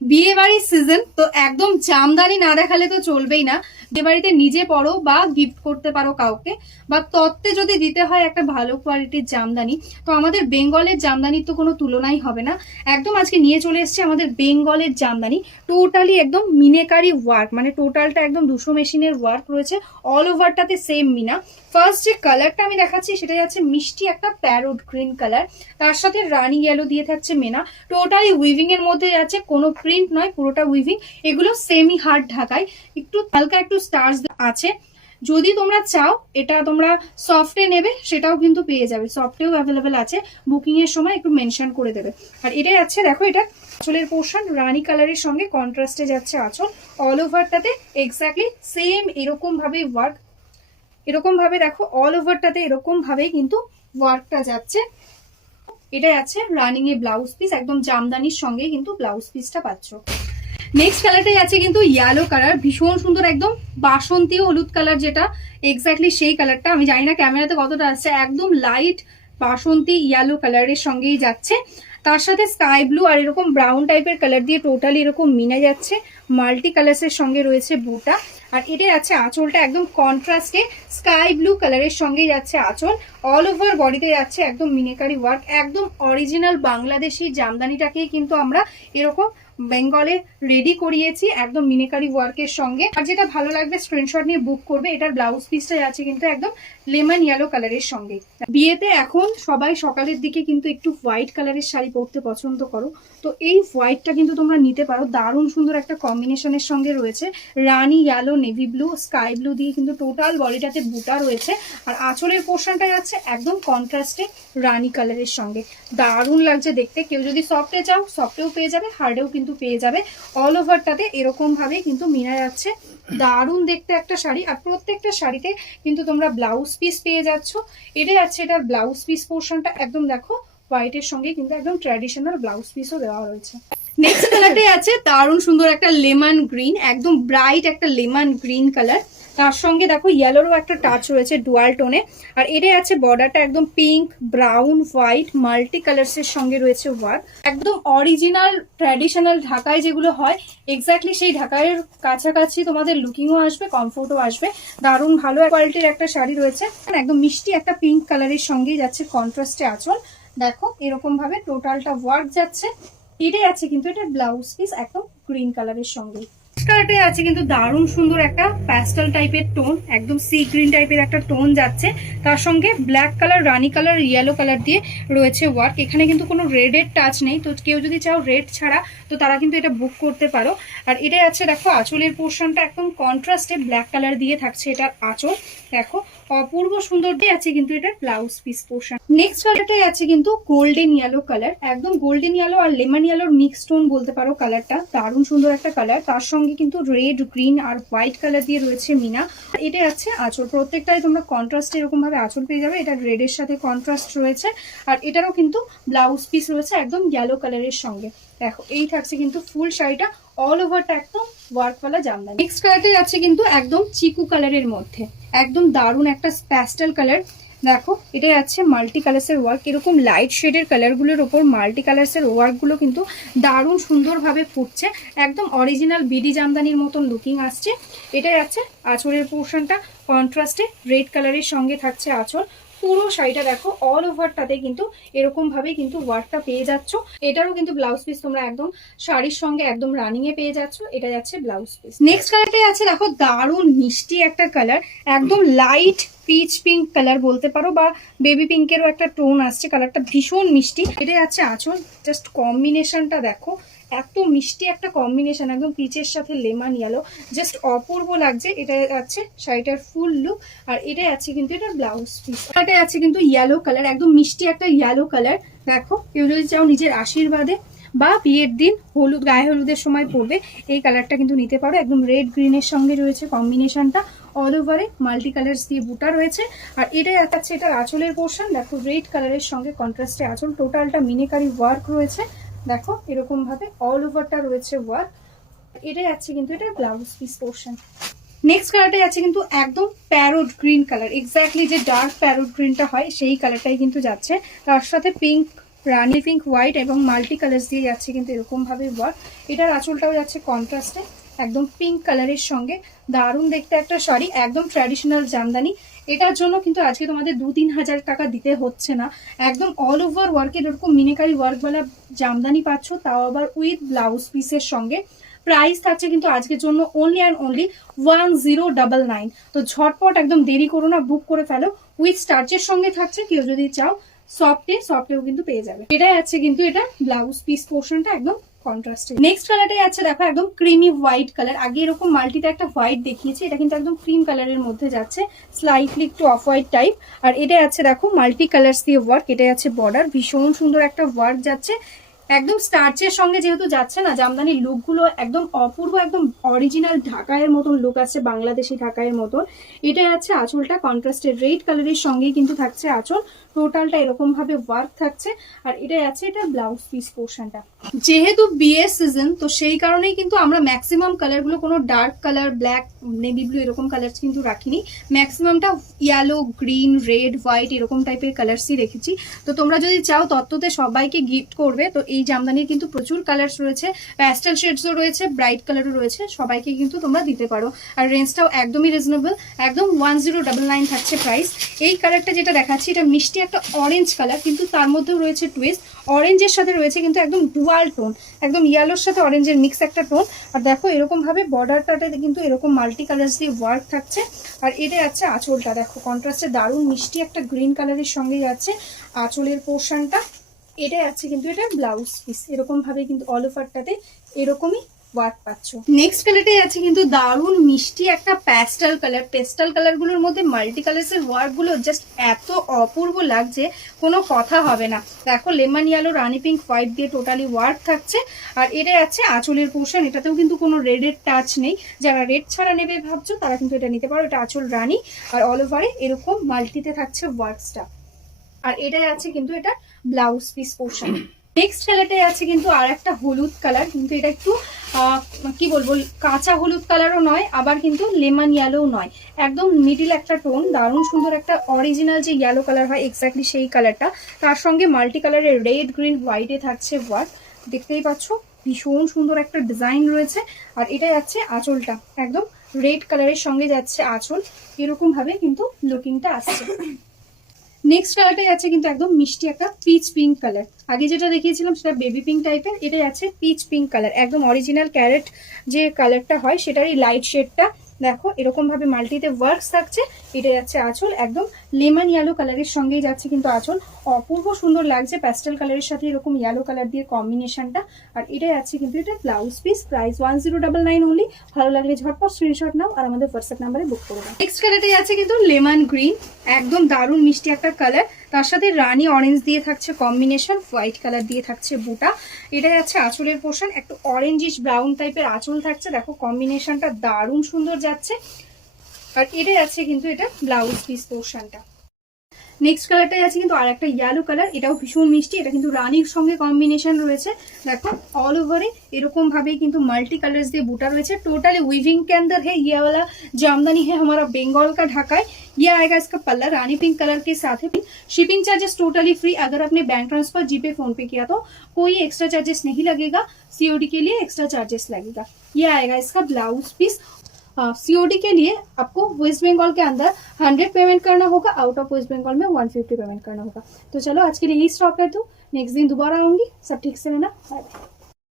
বিয়ে বাড়ির সিজন তো একদম জামদানি না দেখালে তো চলবেই না। বিয়ে বাড়িতে নিজে পরো বা গিফট করতে পারো কাউকে, বা তত্ত্বে যদি দিতে হয় একটা ভালো কোয়ালিটির জামদানি, তো আমাদের বেঙ্গলের জামদানির তো কোনো তুলনাই হবে না। একদম আজকে নিয়ে চলে এসেছে আমাদের বেঙ্গলের জামদানি, টোটালি একদম মিনেকারি ওয়ার্ক, মানে টোটালটা একদম 200 মেশিনের ওয়ার্ক রয়েছে, অল ওভারটাতে সেম মিনা। ফার্স্ট যে কালারটা আমি দেখাচ্ছি সেটা যাচ্ছে মিষ্টি একটা প্যারোট গ্রিন কালার, তার সাথে রানি ইয়েলো দিয়ে থাকছে মেনা। টোটালি উইভিং এর মধ্যে যাচ্ছে, কোনো প্রিন্ট নয়, পুরোটা উইভিং। এগুলো সেমি হার্ড ঢাকায়, একটু হালকা একটু স্টার্স আছে। যদি তোমরা চাও এটা তোমরা সফটে নেবে সেটাও কিন্তু পেয়ে যাবে, সফটেও অ্যাভেলেবেল আছে, বুকিং এর সময় একটু মেনশন করে দেবে। আর এটা যাচ্ছে দেখো, এটা আঁচলের পোর্শন রানী কালারের সঙ্গে কন্ট্রাস্টে যাচ্ছে আঁচল, অল ওভারটাতে এক্স্যাক্টলি সেম এরকম ভাবে ওয়ার্ক, এরকম ভাবে দেখো অল ওভারটাতে এরকম ভাবেই কিন্তু ওয়ার্কটা যাচ্ছে। এটা আছে রানিং এ ব্লাউজ পিস, একদম জামদানির সঙ্গে কিন্তু ব্লাউজ পিসটা পাচ্ছ। নেক্সট কালারটাই আছে কিন্তু ইয়েলো কালার, ভীষণ সুন্দর, একদম বাসন্তী হলুদ কালার, যেটা এক্স্যাক্টলি সেই কালারটা। আমি জানি না ক্যামেরাতে কতটা আসছে, একদম লাইট বাসন্তী ইয়েলো কালারের সঙ্গেই যাচ্ছে। তার সাথে স্কাই ব্লু আর এরকম ব্রাউন টাইপের কালার দিয়ে টোটালি এরকম মিনে যাচ্ছে, মাল্টি কালার্সের সঙ্গে রয়েছে বুটা। আর এটা যাচ্ছে আঁচলটা একদম কন্ট্রাস্টে স্কাই ব্লু কালারের সঙ্গে যাচ্ছে আঁচল, অল ওভার বডিতে যাচ্ছে একদম মিনেকারি ওয়ার্ক, একদম অরিজিনাল বাংলাদেশি জামদানিটাকেই কিন্তু আমরা এরকম বেঙ্গলে রেডি করিয়েছি একদম মিনেকারি ওয়ার্কের সঙ্গে। আর যেটা ভালো লাগবে স্ক্রিনশট নিয়ে বুক করবে। এটার ব্লাউজ পিসটা আছে কিন্তু একদম লেমন ইয়েলো কালারের সঙ্গে। বিয়েতে এখন সবাই সকালের দিকে কিন্তু একটু হোয়াইট কালারের শাড়ি পরতে পছন্দ করো, তো এই হোয়াইটটা কিন্তু তোমরা নিতে পারো, দারুণ সুন্দর একটা কম্বিনেশনের সঙ্গে রয়েছে, রানি yellow, navy blue, sky blue দিয়ে কিন্তু টোটাল বডিটাতে বুটা রয়েছে। আর আঁচলের পোর্শনটা যাচ্ছে একদম কন্ট্রাস্টে রানি কালারের সঙ্গে, দারুণ লাগছে দেখতে। কেউ যদি সফটে চাও সফটেও পেয়ে যাবে, হার্ডেও কিন্তু পেয়ে যাবে, অল ওভারটাতে এরকম ভাবে কিন্তু মিনা যাচ্ছে, দারুণ দেখতে একটা শাড়ি। আর প্রত্যেকটা শাড়িতে কিন্তু তোমরা ব্লাউজ পিস পেয়ে যাচ্ছ। এটা যাচ্ছে এটার ব্লাউজ পিস পোর্শনটা, একদম দেখো হোয়াইটের সঙ্গে কিন্তু একদম ট্র্যাডিশনাল ব্লাউজ পিসও দেওয়া রয়েছে। নেক্সট কালারটাই আছে দারুণ সুন্দর একটা লেমন গ্রিন, একদম ব্রাইট একটা লেমন গ্রিন কালার, তার সঙ্গে দেখো ইয়েলোরও একটা টাচ রয়েছে ডুয়াল টোনে। আর এটাই আছে বর্ডারটা একদম pink, brown, white multi colours এর সঙ্গে রয়েছে ওয়ার্ক, একদম অরিজিনাল ট্র্যাডিশনাল ঢাকায় যেগুলো হয় এক্স্যাক্টলি সেই ঢাকায়ের কাছাকাছি তোমাদের লুকিংও আসবে, কমফোর্টও আসবে, দারুণ ভালো কোয়ালিটির একটা শাড়ি রয়েছে। একদম মিষ্টি একটা পিঙ্ক কালারের সঙ্গেই যাচ্ছে কন্ট্রাস্টে আঁচল, দেখো এরকম ভাবে টোটালটা ওয়ার্ক যাচ্ছে। এটাই আছে কিন্তু এটা ব্লাউজ পিস একদম গ্রিন কালারের সঙ্গে। কালারটাই আছে কিন্তু দারুণ সুন্দর একটা প্যাস্টেল টাইপের টোন, একদম সি গ্রিন টাইপের একটা টোন যাচ্ছে, তার সঙ্গে ব্ল্যাক কালার, রানি কালার, ইয়েলো কালার দিয়ে রয়েছে ওয়ার্ক। এখানে কিন্তু কোনো রেডের টাচ নেই, তো কেউ যদি চাও রেড ছাড়া তো তারা কিন্তু এটা বুক করতে পারো। আর এটাই আছে দেখো আঁচলের পোর্শনটা একদম কন্ট্রাস্টে ব্ল্যাক কালার দিয়ে থাকছে এটার আঁচল, দেখো অপূর্ব সুন্দর দিয়ে আছে কিন্তু এটার ব্লাউজ পিস পোর্শন। নেক্সট কালারটাই আছে কিন্তু গোল্ডেন ইয়েলো কালার, একদম গোল্ডেন ইয়েলো আর লেমন ইয়েলোর মিক্স টোন বলতে পারো কালারটা, দারুণ সুন্দর একটা কালার, তার সঙ্গে কিন্তু রেড, গ্রিন আর হোয়াইট কালার দিয়ে রয়েছে মিনা। এটা আছে আঁচল, প্রত্যেকটাই তোমরা কন্ট্রাস্ট এরকম ভাবে আঁচল পেয়ে যাবে, এটা রেডের সাথে কন্ট্রাস্ট রয়েছে। আর এটারও কিন্তু ব্লাউজ পিস রয়েছে একদম ইয়েলো কালারের সঙ্গে, দেখো এই থাকছে কিন্তু ফুল শাড়িটা অল ওভারটা একদম ওয়ার্কওয়ালা জামদানি। নেক্সট কালারটাই আছে কিন্তু একদম চিকু কালারের মধ্যে, একদম দারুণ একটা প্যাস্টেল কালার, দেখো এটা যাচ্ছে মাল্টি কালার্সের ওয়ার্ক, এরকম লাইট শেডের কালারগুলোর ওপর মাল্টি কালার্সের ওয়ার্কগুলো কিন্তু দারুণ সুন্দরভাবে ফুটছে, একদম অরিজিনাল বিডি জামদানির মতন লুকিং আসছে। এটা যাচ্ছে আঁচলের পোর্শনটা কন্ট্রাস্টে রেড কালারের সঙ্গে থাকছে আঁচল, পুরো শাড়িটা দেখো অল ওভারটাতে কিন্তু এরকম ভাবে কিন্তু ওয়ার্কটা পেয়ে যাচ্ছ। এটারও কিন্তু ব্লাউজ পিস তোমরা একদম শাড়ির সঙ্গে একদম রানিং এ পেয়ে যাচ্ছ, এটা যাচ্ছে ব্লাউজ পিস। নেক্সট কালারটাই আছে দেখো দারুণ মিষ্টি একটা কালার, একদম লাইট পিচ পিঙ্ক কালার বলতে পারো, বা বেবি পিঙ্কেরও একটা টোন আসছে, কালারটা ভীষণ মিষ্টি। এটা যাচ্ছে আঁচল, জাস্ট কম্বিনেশনটা দেখো এত মিষ্টি একটা কম্বিনেশন, একদম পিচের সাথে লেমন ইয়েলো, জাস্ট অপূর্ব লাগছে। এটা যাচ্ছে শাড়িটার ফুল লুক, আর এটা আছে কিন্তু এটা ব্লাউজ পিস। এটা আছে কিন্তু ইয়েলো কালার, একদম মিষ্টি একটা ইয়েলো কালার, দেখো কেউ যদি চাও নিজের আশীর্বাদে বা বিয়ের দিন হলুদ, গায়ে হলুদের সময় পরবে, এই কালারটা কিন্তু নিতে পারো, একদম রেড গ্রিনের সঙ্গে রয়েছে কম্বিনেশনটা, অল ওভারে মাল্টি কালার্স দিয়ে বুটা রয়েছে। আর এটাই আছে এটার আঁচলের পোর্শন, দেখো রেড কালারের সঙ্গে কন্ট্রাস্টে আঁচল, টোটালটা মিনেকারি ওয়ার্ক রয়েছে, দেখো এরকম ভাবে অল ওভারটা রয়েছে ওয়ার্ক। এটাই আছে কিন্তু এটা ব্লাউজ পিস পোর্শন। নেক্সট কালারটাই আছে কিন্তু একদম প্যারোট গ্রিন কালার, এক্স্যাক্টলি যে ডার্ক প্যারোট গ্রিনটা হয় সেই কালারটাই কিন্তু যাচ্ছে, তার সাথে পিঙ্ক রানী পিঙ্ক হোয়াইট এবং মাল্টি কালার্স দিয়ে যাচ্ছে কিন্তু এরকম ভাবে ওয়ার্ক। এটার আঁচলটাও যাচ্ছে কন্ট্রাস্টে একদম পিঙ্ক কালারের সঙ্গে, দারুণ দেখতে একটা শাড়ি, একদম ট্র্যাডিশনাল জামদানি। এটার জন্য কিন্তু আজকে তোমাদের 2-3 হাজার টাকা দিতে হচ্ছে না, একদম অল ওভার ওয়ার্কের এরকম মিনিকারি ওয়ার্কওয়ালা জামদানি পাচ্ছ, তাও আবার উইথ ব্লাউজ পিসের সঙ্গে। প্রাইস থাকছে কিন্তু আজকের জন্য অনলি অ্যান্ড অনলি 1099। তো ঝটপট একদম দেরি করো না, বুক করে ফেলো। উইথ স্টার্চের সঙ্গে থাকছে, কেউ যদি চাও সফটেও কিন্তু পেয়ে যাবে। এটাই আছে কিন্তু এটা ব্লাউজ পিস পোর্শনটা একদম কন্ট্রাস্টে। নেক্সট কালারটাই আছে দেখো একদম ক্রিমি হোয়াইট কালার। আগে এরকম মাল্টিতে একটা হোয়াইট দেখিয়েছি, এটা কিন্তু একদম ক্রিম কালারের মধ্যে যাচ্ছে, স্লাইটলি একটু অফ হোয়াইট টাইপ। আর এটা আছে দেখো মাল্টি কালার্স দিয়ে ওয়ার্ক, এটা আছে বর্ডার, ভীষণ সুন্দর একটা ওয়ার্ক যাচ্ছে একদম স্টার্চের সঙ্গে যেহেতু যাচ্ছে না, জামদানির লুকগুলো একদম অপূর্ব, একদম অরিজিনাল ঢাকায়ের মতন লুক আছে, বাংলাদেশি ঢাকায়ের মতন। এটা আছে আঁচলটা কন্ট্রাস্টেড রেড কালারের সঙ্গেই কিন্তু থাকছে আঁচল, টোটালটা এরকম ভাবে ওয়ার্ক থাকছে। আর এটাই আছে এটা ব্লাউজ পিস পোর্শনটা। যেহেতু বিয়ের সিজন, তো সেই কারণেই কিন্তু আমরা ম্যাক্সিমাম কালারগুলো কোনো dark colour, black, navy blue এরকম কালার কিন্তু রাখিনি, ম্যাক্সিমামটা ইয়েলো, গ্রিন, রেড, হোয়াইট এরকম টাইপের কালার্সই রেখেছি। তো তোমরা যদি চাও তত্ত্বতে সবাইকে গিফট করবে, তো এই জামদানির কিন্তু প্রচুর কালার্স রয়েছে, প্যাস্টেল শেডসও রয়েছে, ব্রাইট কালারও রয়েছে, সবাইকে কিন্তু তোমরা দিতে পারো। আর রেঞ্জটাও একদমই রিজনেবল, একদম 1099 থাকছে প্রাইস। এই কালারটা যেটা দেখাচ্ছি এটা মিষ্টি একটা অরেঞ্জ কালার, কিন্তু তার মধ্যেও রয়েছে টুইস্ট, অরেঞ্জের সাথে রয়েছে কিন্তু একদম ডুয়াল টোন, একদম ইয়েলোর সাথে অরেঞ্জের মিক্স একটা টোন। আর দেখো এরকম ভাবে বর্ডারটাতে কিন্তু এরকম মাল্টি কালার্স দিয়ে ওয়ার্ক থাকছে। আর এটা যাচ্ছে আঁচলটা, দেখো কন্ট্রাস্টে দারুণ মিষ্টি একটা গ্রিন কালারের সঙ্গে যাচ্ছে আঁচলের পোর্শনটা। এটা যাচ্ছে কিন্তু এটা ব্লাউজ পিস, এরকম ভাবে কিন্তু অল ওভারটাতে এরকমই ওয়ার্ক পাচ্ছ। নেক্সট কালারটাই আছে কিন্তু দারুণ মিষ্টি একটা প্যাস্টেল কালার। পেস্টাল কালারগুলোর মধ্যে মাল্টি কালার্সের ওয়ার্কগুলো জাস্ট এত অপূর্ব লাগছে, কোনো কথা হবে না। দেখো লেমন ইয়েলো, রানি পিঙ্ক, হোয়াইট দিয়ে টোটালি ওয়ার্ক থাকছে। আর এটা আছে আঁচলের পোর্শন, এটাতেও কিন্তু কোনো রেডের টাচ নেই, যারা রেড ছাড়া নেবে ভাবছো তারা কিন্তু এটা নিতে পারো। এটা আঁচল রানি, আর অল ওভারে এরকম মাল্টিতে থাকছে ওয়ার্কসটা। আর এটাই আছে কিন্তু এটা ব্লাউজ পিস পোর্শন। নেক্সট কালারটাই আছে কিন্তু আর একটা হলুদ কালার, কিন্তু এটা একটু কি বলবো, কাঁচা হলুদ কালারও নয়, আবার কিন্তু লেমন ইয়েলোও নয়, একদম মিডিল একটা টোন, দারুণ সুন্দর একটা অরিজিনাল যে ইয়েলো কালার হয় এক্স্যাক্টলি সেই কালারটা, তার সঙ্গে মাল্টি কালারের রেড, গ্রিন, হোয়াইটে থাকছে ওয়ার্ক, দেখতেই পাচ্ছ ভীষণ সুন্দর একটা ডিজাইন রয়েছে। আর এটা যাচ্ছে আঁচলটা, একদম রেড কালারের সঙ্গে যাচ্ছে আঁচল, এরকম ভাবে কিন্তু লুকিংটা আসছে। নেক্সট কালারটাই আছে কিন্তু একদম মিষ্টি একটা পিচ পিঙ্ক কালার। আগে যেটা দেখিয়েছিলাম সেটা বেবি পিঙ্ক টাইপের, এটাই আছে পিচ পিঙ্ক কালার, একদম অরিজিনাল ক্যারেট যে কালারটা হয় সেটারই লাইট শেডটা। দেখো এরকম ভাবে মাল্টিতে ওয়ার্কস থাকছে। এটা যাচ্ছে আঁচল, একদম লেমন ইয়েলো কালারের সঙ্গেই যাচ্ছে কিন্তু আঁচল, অপূর্ব সুন্দর লাগছে প্যাস্টেল কালারের সাথে এরকম ইয়েলো কালার দিয়ে কম্বিনেশনটা। আর এটাই আছে কিন্তু এটা ব্লাউজ পিস, প্রাইস 1099 অনলি। ভালো লাগলে ঝটপট স্ক্রিনশট নাও আর আমাদের হোয়াটসঅ্যাপ নাম্বারে বুক করে দাও। নেক্সট কালারটাই আছে কিন্তু লেমন গ্রিন, একদম দারুণ মিষ্টি একটা কালার, তার সাথে রানি অরেঞ্জ দিয়ে থাকছে কম্বিনেশন, হোয়াইট কালার দিয়ে থাকছে বুটা। এটা যাচ্ছে আঁচলের পোর্শন, একটু অরেঞ্জিশ ব্রাউন টাইপের আঁচল থাকছে, দেখো কম্বিনেশনটা দারুণ সুন্দর যাচ্ছে। আর এটা যাচ্ছে কিন্তু এটা ব্লাউজ পিস পোর্শনটা। নেক্সট কালারটাই আছে কিন্তু আর একটা ইয়েলো কালার, এটাও ভীষণ মিষ্টি, এটা কিন্তু রানির সঙ্গে কম্বিনেশন রয়েছে। দেখো অল ওভারে এরকম ভাবে কিন্তু মাल्टी कलर्स দিয়ে বুটা রয়েছে। टोटली वीविंग के अंदर है ये वाला जामदानी है हमारा बंगाल का ढाका है। ये आएगा इसका पल्ला रानी पिंक कलर के साथ है। शिपिंग चार्जेस टोटली फ्री, अगर आपने बैंक ट्रांसफर जीपे फोन पे किया तो कोई एक्स्ट्रा चार्जेस नहीं लगेगा, सीओडी के लिए एक्स्ट्रा चार्जेस लगेगा। ये आएगा इसका ब्लाउज पीस। सीओडी के लिए आपको वेस्ट बंगाल के अंदर 100 पेमेंट करना होगा, आउट ऑफ वेस्ट बंगाल में 150 पेमेंट करना होगा। तो चलो आज के लिए यही स्टॉप कर दूं, नेक्स्ट दिन दोबारा आऊंगी, सब ठीक से रहना, बाय बाय।